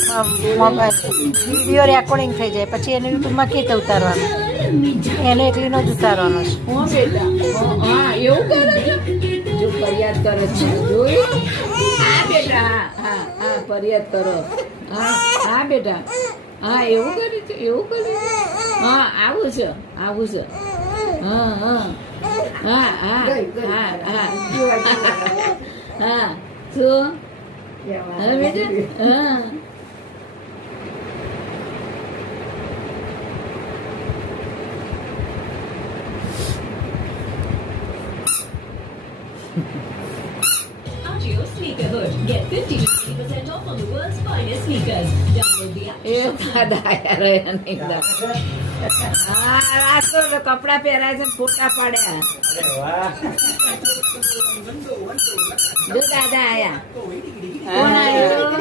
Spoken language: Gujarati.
વિડીયો રેકોર્ડિંગ થઈ જાય પછી એને યુટ્યુબમાં કેટ ઉતારવાનું એને એકલીનો જ ઉતારવાનો છે. બેટા હા એવું કરે જો ફરિયાદ કરે છે જોયું હા બેટા હા હા ફરિયાદ કરો હા બેટા હા એવું કરે છે એવું કરે છે હા આવું છે હા હા હા હા હા હા હા શું હા બેટા હા Agio Sneaker Hood. Get 50% off on the world's finest sneakers. Download the app. એ દાદા રહ્યા નહીં હા આ તો કપડા પહેરાય છે ફોટા પાડ્યા જો દાદા આયા કોણ આવ્યું